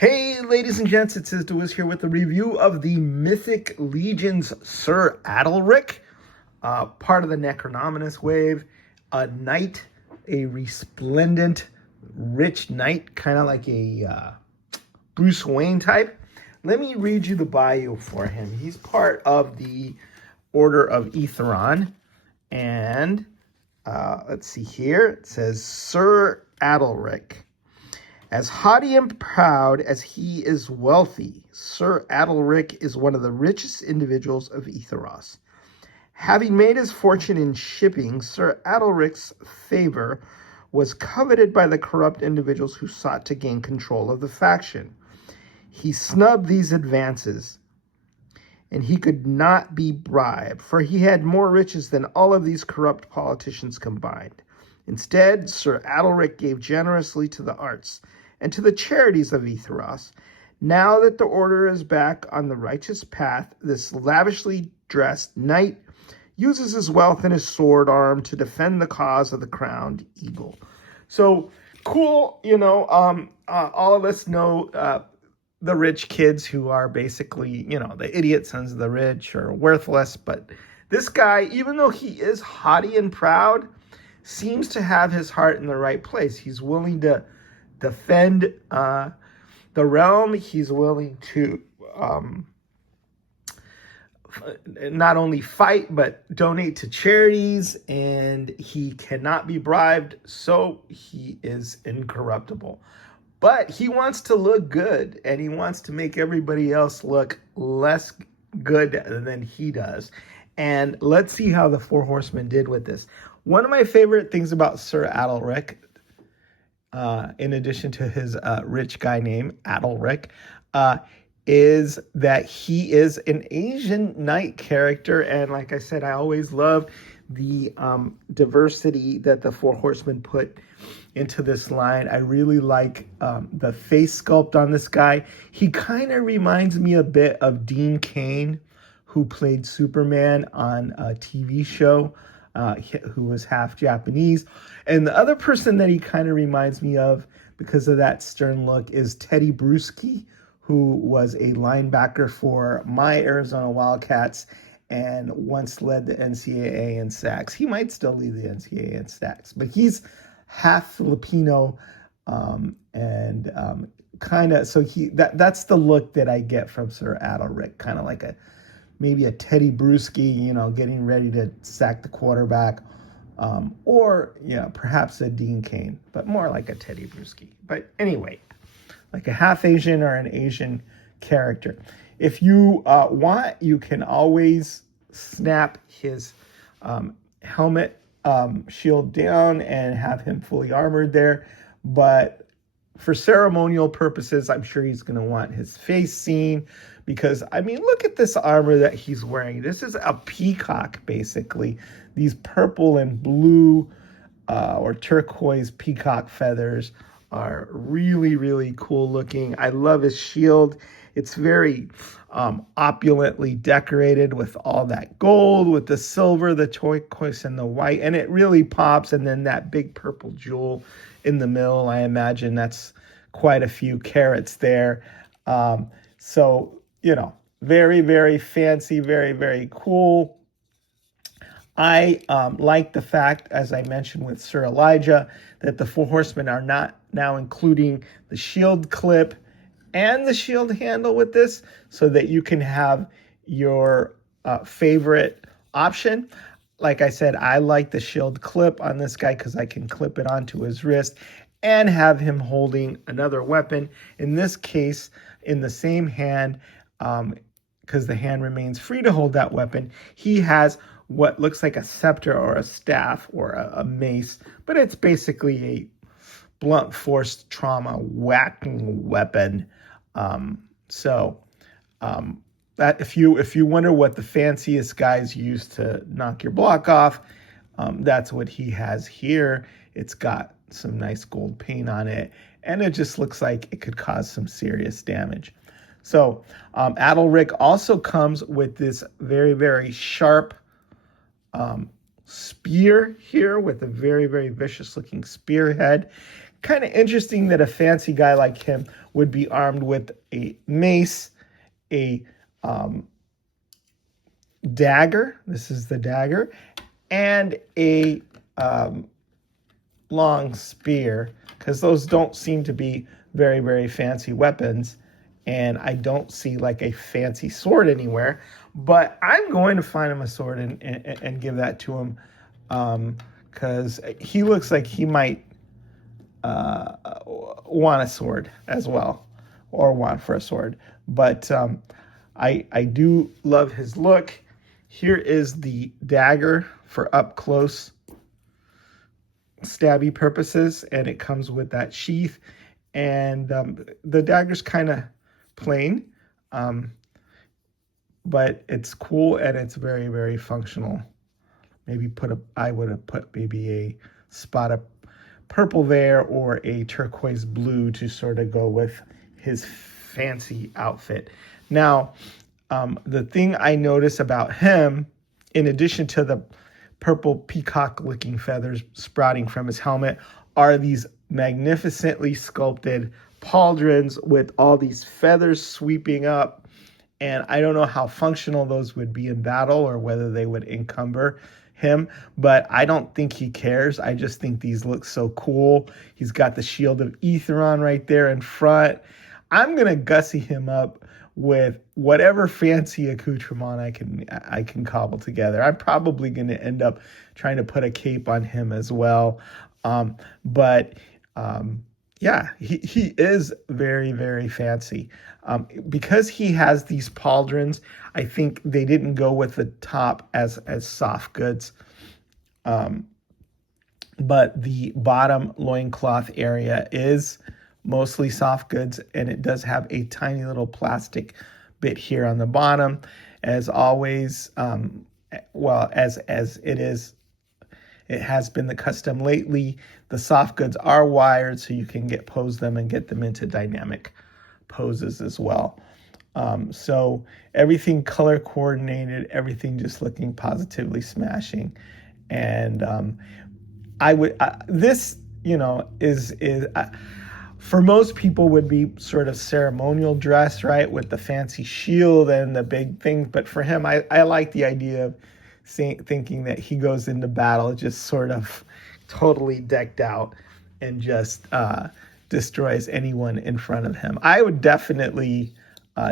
Hey, ladies and gents, it's Wiz here with a review of the Mythic Legion's Sir Adalric, part of the Necronominous wave, a knight, a resplendent, rich knight, kind of like a Bruce Wayne type. Let me read you the bio for him. He's part of the Order of Aetheron, and let's see here. It says Sir Adalric. As haughty and proud as he is wealthy, Sir Adalric is one of the richest individuals of Aetheros. Having made his fortune in shipping, Sir Adalric's favor was coveted by the corrupt individuals who sought to gain control of the faction. He snubbed these advances, and he could not be bribed, for he had more riches than all of these corrupt politicians combined. Instead, Sir Adalric gave generously to the arts and to the charities of Aetheros. Now that the order is back on the righteous path, this lavishly dressed knight uses his wealth and his sword arm to defend the cause of the crowned eagle. So cool, all of us know the rich kids who are basically, the idiot sons of the rich or worthless. But this guy, even though he is haughty and proud, seems to have his heart in the right place. He's willing to defend the realm. He's willing to not only fight, but donate to charities, and he cannot be bribed, so he is incorruptible. But he wants to look good, and he wants to make everybody else look less good than he does. And let's see how the Four Horsemen did with this. One of my favorite things about Sir Adalric, in addition to his rich guy name, Adalric, is that he is an Asian knight character. And like I said, I always love the diversity that the Four Horsemen put into this line. I really like the face sculpt on this guy. He kind of reminds me a bit of Dean Cain, who played Superman on a TV show, who was half Japanese. And the other person that he kind of reminds me of because of that stern look is Teddy Bruschi, who was a linebacker for my Arizona Wildcats and once led the NCAA in sacks. He might still lead the NCAA in sacks, but he's half Filipino, and kind of, so that's the look that I get from Sir Adalric, kind of like maybe a Teddy Bruschi, getting ready to sack the quarterback, or perhaps a Dean Cain, but more like a Teddy Bruschi. But anyway, like a half Asian or an Asian character. If you want, you can always snap his helmet shield down and have him fully armored there. But for ceremonial purposes, I'm sure he's going to want his face seen, because, look at this armor that he's wearing. This is a peacock, basically. These purple and blue or turquoise peacock feathers are really, really cool looking. I love his shield. It's very opulently decorated with all that gold, with the silver, the turquoise, and the white. And it really pops. And then that big purple jewel in the middle, I imagine that's quite a few carats there. So, very, very fancy, very, very cool. I like the fact, as I mentioned with Sir Elijah, that the Four Horsemen are not now including the shield clip and the shield handle with this, so that you can have your favorite option. Like I said, I like the shield clip on this guy because I can clip it onto his wrist and have him holding another weapon. In this case, in the same hand, because the hand remains free to hold that weapon, he has what looks like a scepter or a staff or a mace, but it's basically a blunt force trauma whacking weapon. That if you wonder what the fanciest guys use to knock your block off, that's what he has here. It's got some nice gold paint on it, and it just looks like it could cause some serious damage. So Adalric also comes with this very, very sharp spear here with a very, very vicious looking spearhead. kind of interesting that a fancy guy like him would be armed with a mace, a dagger. This is the dagger, and a long spear, because those don't seem to be very, very fancy weapons. And I don't see like a fancy sword anywhere, but I'm going to find him a sword and give that to him, because he looks like he might want a sword as well, or want for a sword. But I do love his look. Here is the dagger for up close stabby purposes, and it comes with that sheath. And the dagger's kind of plain, but it's cool and it's very, very functional. Maybe I would have put maybe a spot of purple there, or a turquoise blue to sort of go with his fancy outfit. Now, the thing I notice about him, in addition to the purple peacock-looking feathers sprouting from his helmet, are these magnificently sculpted pauldrons with all these feathers sweeping up. And I don't know how functional those would be in battle, or whether they would encumber him, but I don't think he cares. I just think these look so cool. He's got the shield of Aetheron right there in front. I'm gonna gussy him up with whatever fancy accoutrement I can cobble together. I'm probably gonna end up trying to put a cape on him as well. Yeah, he is very, very fancy. Because he has these pauldrons, I think they didn't go with the top as soft goods. But the bottom loincloth area is mostly soft goods, and it does have a tiny little plastic bit here on the bottom. As always, as it has been the custom lately, the soft goods are wired, so you can pose them and get them into dynamic poses as well. So everything color coordinated, everything just looking positively smashing. And this, is for most people would be sort of ceremonial dress, right, with the fancy shield and the big thing. But for him, I like the idea of thinking that he goes into battle just sort of totally decked out and just destroys anyone in front of him. I would definitely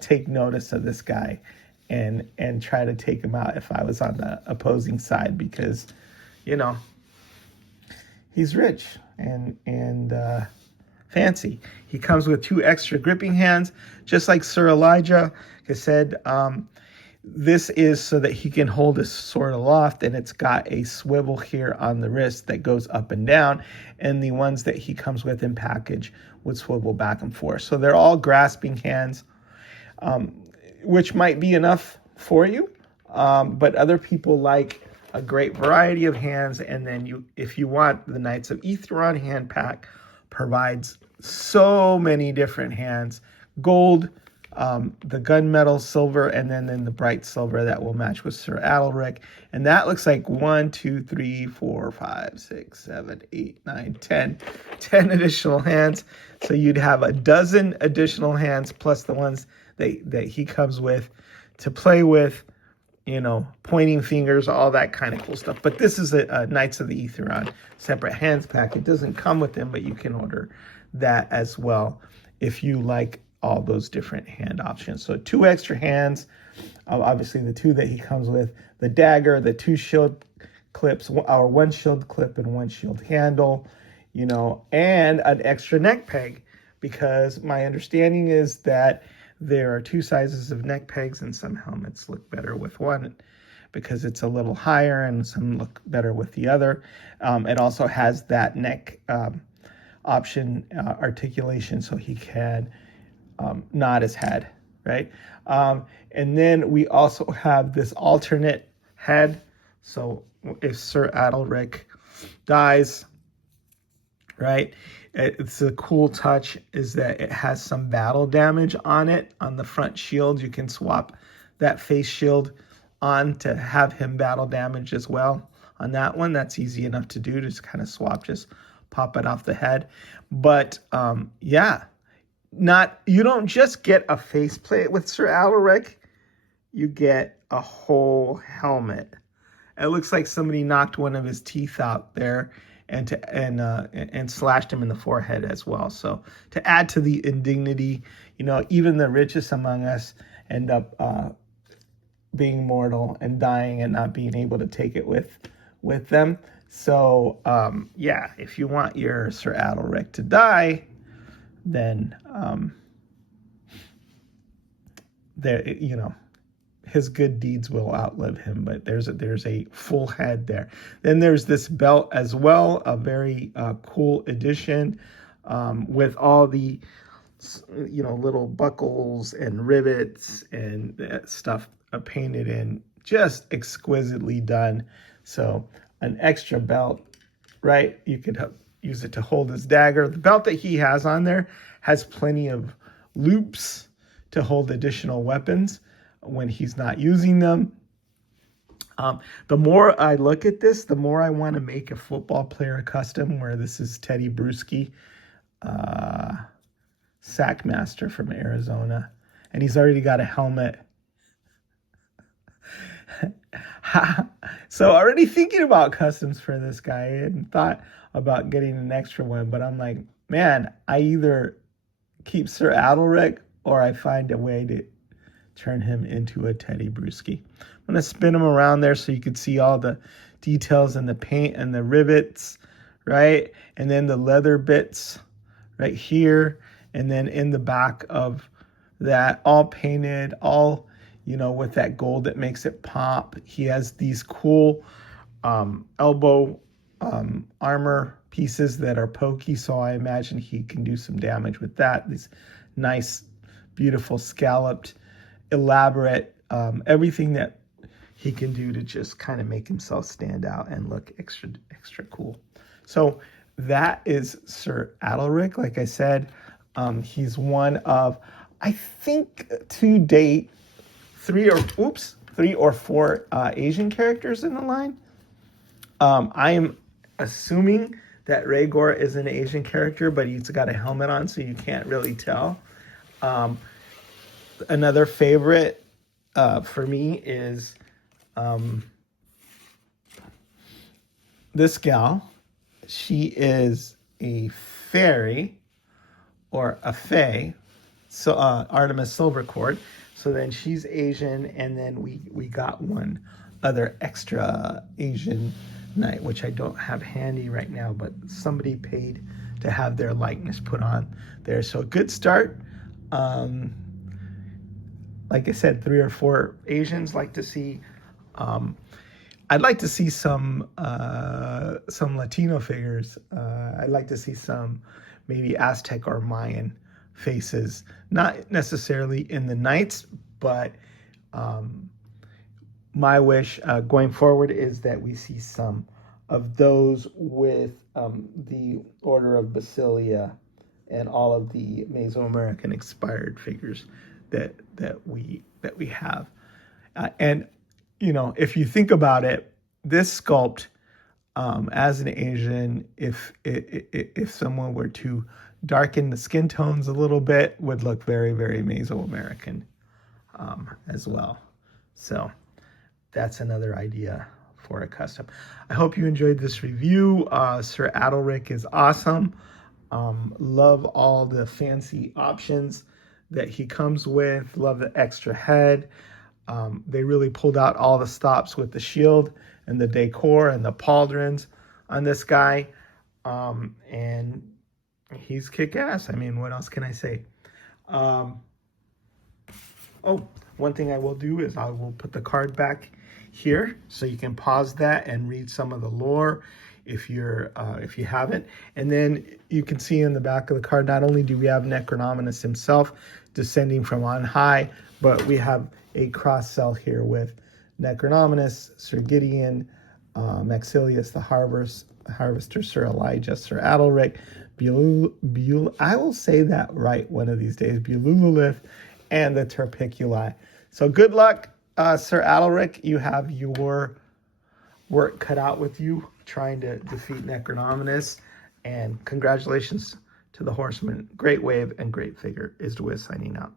take notice of this guy and try to take him out if I was on the opposing side, because he's rich and fancy. He comes with 2 extra gripping hands, just like Sir Elijah. Like I said, this is so that he can hold his sword aloft, and it's got a swivel here on the wrist that goes up and down, and the ones that he comes with in package would swivel back and forth. So they're all grasping hands, which might be enough for you, but other people like a great variety of hands. And then if you want, the Knights of Aetheron hand pack provides so many different hands: gold, the gunmetal silver, and then the bright silver that will match with Sir Adalric. And that looks like 1, 2, 3, 4, 5, 6, 7, 8, 9, 10 additional hands. So you'd have a dozen additional hands, plus the ones that he comes with to play with, pointing fingers, all that kind of cool stuff. But this is a Knights of the Aetheron separate hands pack. It doesn't come with them, but you can order that as well if you like all those different hand options. So 2 extra hands, obviously the 2 that he comes with, the dagger, the 2 shield clips, or 1 shield clip and 1 shield handle, and an extra neck peg, because my understanding is that there are 2 sizes of neck pegs, and some helmets look better with one because it's a little higher, and some look better with the other. It also has that neck option articulation, so he can nod his head, right? And then we also have this alternate head. So if Sir Adalric dies, right, it's a cool touch is that it has some battle damage on it. On the front shield, you can swap that face shield on to have him battle damage as well. On that one, that's easy enough to do, just kind of swap just pop it off the head. But yeah, you don't just get a faceplate with Sir Adalric, you get a whole helmet. It looks like somebody knocked one of his teeth out there and slashed him in the forehead as well. So to add to the indignity, even the richest among us end up being mortal and dying and not being able to take it with them. So yeah, if you want your Sir Adalric to die, then there, his good deeds will outlive him, but there's a full head there. Then there's this belt as well, a very cool addition with all the little buckles and rivets and stuff painted in, just exquisitely done. So an extra belt, right? You could use it to hold his dagger. The belt that he has on there has plenty of loops to hold additional weapons when he's not using them. The more I look at this, the more I want to make a football player a custom, where this is Teddy Bruschi, Sackmaster from Arizona, and he's already got a helmet. So already thinking about customs for this guy. I hadn't thought about getting an extra one, but I'm like, man, I either keep Sir Adalric or I find a way to turn him into a Teddy Bruschi. I'm going to spin him around there so you can see all the details and the paint and the rivets, right? And then the leather bits right here. And then in the back of that, all painted, all, with that gold that makes it pop. He has these cool elbow armor pieces that are pokey, so I imagine he can do some damage with that. These nice, beautiful, scalloped, elaborate, everything that he can do to just kind of make himself stand out and look extra cool. So that is Sir Adalric. Like I said, he's one of, I think to date, three or four Asian characters in the line. I am assuming that Rhaegar is an Asian character, but he's got a helmet on, so you can't really tell. Another favorite for me is this gal. She is a fairy or a fae, so Artemis Silvercord. So then she's Asian, and then we got one other extra Asian knight, which I don't have handy right now, but somebody paid to have their likeness put on there. So a good start. Like I said, 3 or 4 Asians. Like to see. I'd like to see some Latino figures. I'd like to see some maybe Aztec or Mayan faces, not necessarily in the knights, but my wish going forward is that we see some of those with the Order of Basilia and all of the Mesoamerican inspired figures that we have. And if you think about it, this sculpt as an Asian, if someone were to darken the skin tones a little bit, would look very, very Mesoamerican as well. So that's another idea for a custom. I hope you enjoyed this review. Sir Adalric is awesome. Love all the fancy options that he comes with. Love the extra head. They really pulled out all the stops with the shield and the decor and the pauldrons on this guy. And he's kick-ass. I mean, what else can I say? One thing I will do is I will put the card back here so you can pause that and read some of the lore if you haven't. And then you can see in the back of the card, not only do we have Necronominus himself descending from on high, but we have a cross-sell here with Necronominus, Sir Gideon, Maxilius the Harvester, Sir Elijah, Sir Adalric, I will say that right one of these days, Bululith, and the Terpiculi. So good luck, Sir Adalric. You have your work cut out with you trying to defeat Necronominus. And congratulations to the Horsemen. Great wave and great figure. Is the Wiz signing out.